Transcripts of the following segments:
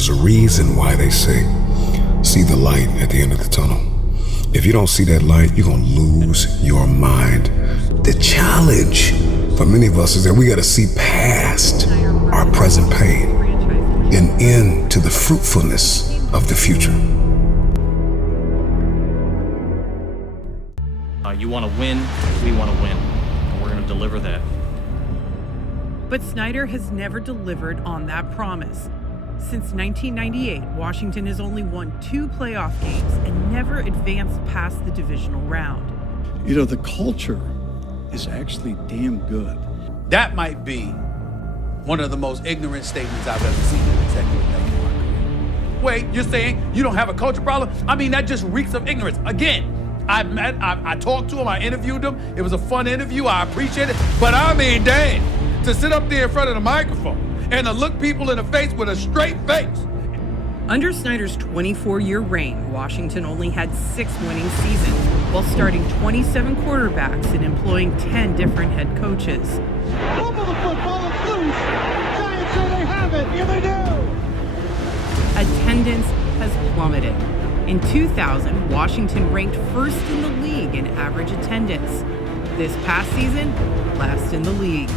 there's a reason why they say, see the light at the end of the tunnel. If you don't see that light, you're gonna lose your mind. The challenge for many of us is that we gotta see past our present pain and into the fruitfulness of the future. You want to win, we want to win, and we're going to deliver that. But Snyder has never delivered on that promise. Since 1998, Washington has only won 2 playoff games and never advanced past the divisional round. You know, the culture is actually damn good. That might be one of the most ignorant statements I've ever seen an executive make in my career. Wait, you're saying you don't have a culture problem? I mean, that just reeks of ignorance. Again, I talked to him, I interviewed him. It was a fun interview, I appreciate it. But I mean, dang, to sit up there in front of the microphone and to look people in the face with a straight face. Under Snyder's 24-year reign, Washington only had 6 winning seasons, while starting 27 quarterbacks and employing 10 different head coaches. Fumble the football, it's loose. Giants say they have it, here they do. Attendance has plummeted. In 2000, Washington ranked first in the league in average attendance. This past season, last in the league.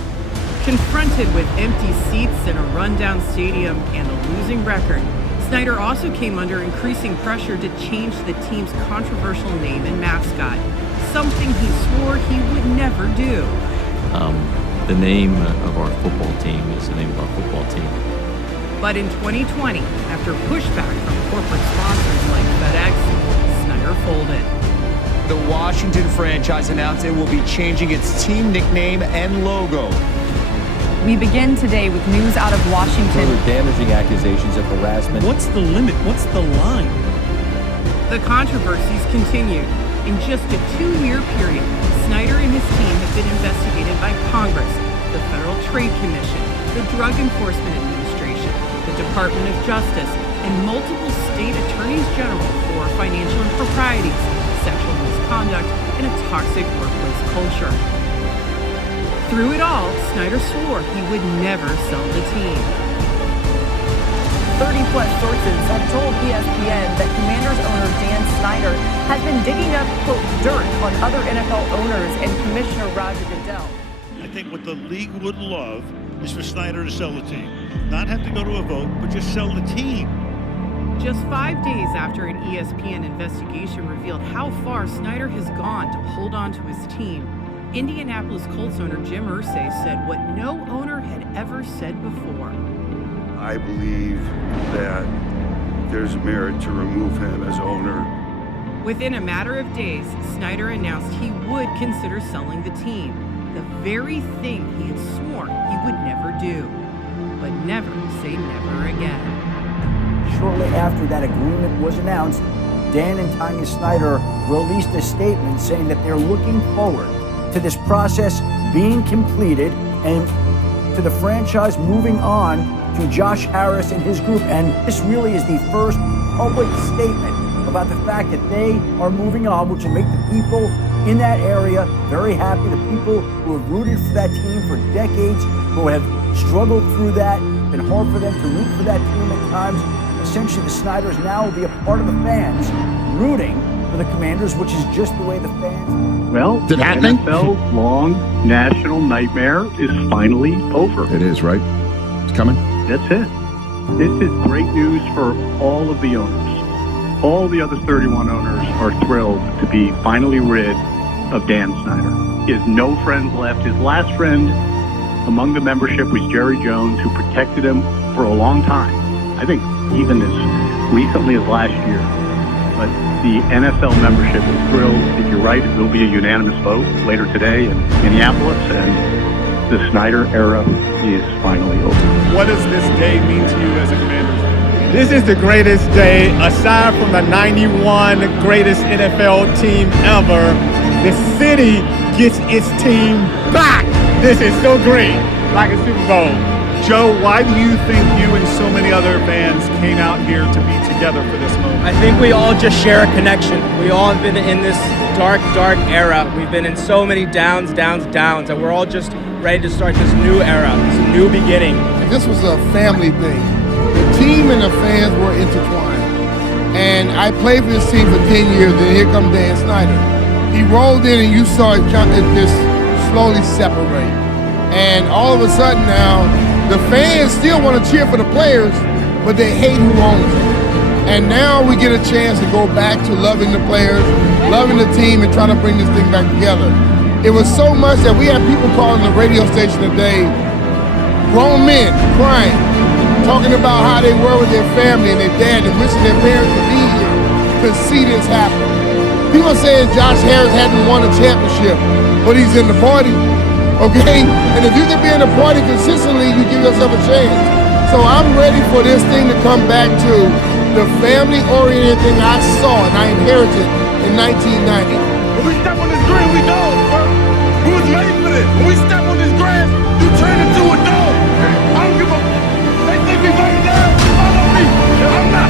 Confronted with empty seats in a rundown stadium and a losing record, Snyder also came under increasing pressure to change the team's controversial name and mascot, something he swore he would never do. The name of our football team is the name of our football team. But in 2020, after pushback from corporate sponsors like FedEx, Snyder folded. The Washington franchise announced it will be changing its team nickname and logo. We begin today with news out of Washington. Further damaging accusations of harassment. What's the limit? What's the line? The controversies continued. In just a 2-year period, Snyder and his team have been investigated by Congress, the Federal Trade Commission, the Drug Enforcement Administration, the Department of Justice, and multiple state attorneys general for financial improprieties, sexual misconduct, and a toxic workplace culture. Through it all, Snyder swore he would never sell the team. 30-plus sources have told ESPN that Commanders owner Dan Snyder has been digging up, quote, dirt on other NFL owners and Commissioner Roger Goodell. I think what the league would love is for Snyder to sell the team. Not have to go to a vote, but just sell the team. Just 5 days after an ESPN investigation revealed how far Snyder has gone to hold on to his team, Indianapolis Colts owner Jim Irsay said what no owner had ever said before. I believe that there's merit to remove him as owner. Within a matter of days, Snyder announced he would consider selling the team, the very thing he had sworn he would never do. But never say never again. Shortly after that agreement was announced, Dan and Tanya Snyder released a statement saying that they're looking forward to this process being completed and to the franchise moving on to Josh Harris and his group. And this really is the first public statement about the fact that they are moving on, which will make the people in that area very happy. The people who have rooted for that team for decades, who have struggled through that, been hard for them to root for that team at times. Essentially, the Snyders now will be a part of the fans rooting for the Commanders, which is just the way the fans. Well, the NFL's long national nightmare is finally over. It is, right? It's coming. That's it. This is great news for all of the owners. All the other 31 owners are thrilled to be finally rid of Dan Snyder. He has no friends left. His last friend among the membership was Jerry Jones, who protected him for a long time. I think even as recently as last year. But the NFL membership is thrilled. If you're right, it will be a unanimous vote later today in Minneapolis, and the Snyder era is finally over. What does this day mean to you as a Commanders fan? This is the greatest day, aside from the 91 greatest NFL team ever. The city gets its team back. This is so great, like a Super Bowl. Joe, why do you think you and so many other fans came out here to be together for this moment? I think we all just share a connection. We all have been in this dark, dark era. We've been in so many downs, and we're all just ready to start this new era, this new beginning. And this was a family thing. The team and the fans were intertwined. And I played for this team for 10 years, and here comes Dan Snyder. He rolled in, and you saw it just slowly separate. And all of a sudden now, the fans still want to cheer for the players, but they hate who owns it. And now we get a chance to go back to loving the players, loving the team, and trying to bring this thing back together. It was so much that we had people calling the radio station today, grown men crying, talking about how they were with their family and their dad and wishing their parents would be here to see this happen. People saying Josh Harris hadn't won a championship, but he's in the party, okay? And if you can be in the party consistently, you give yourself a chance. So I'm ready for this thing to come back to the family-oriented thing I saw and I inherited in 1990. When we step on this green, we dogs, bro. We was made for this. When we step on this grass, you turn into a dog. I don't give a... They think we lay down. Follow me. I'm not.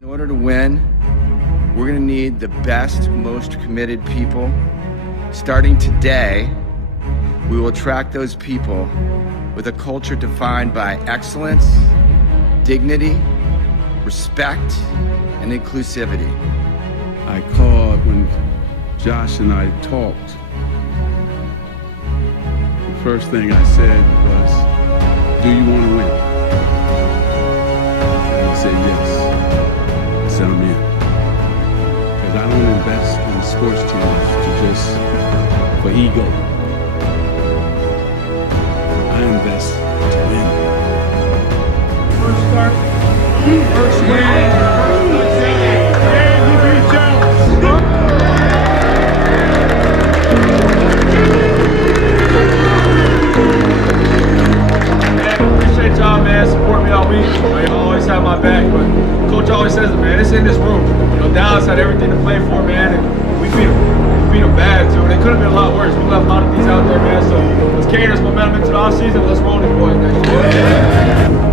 In order to win, we're going to need the best, most committed people. Starting today, we will attract those people with a culture defined by excellence, dignity, respect, and inclusivity. I called when Josh and I talked. The first thing I said was, do you want to win? And he said yes. I said, I'm in. Because I don't invest in sports teams for ego. I invest to win. First start, first win. Appreciate y'all, man. Support me all week. You always have my back, but Coach always says it, man. It's in this room. Dallas had everything to play for, man, and we beat them. We beat them bad, too. They could have been a lot worse. We left a lot of these out there, man. So let's carry this momentum into the offseason. Let's roll these boys next year.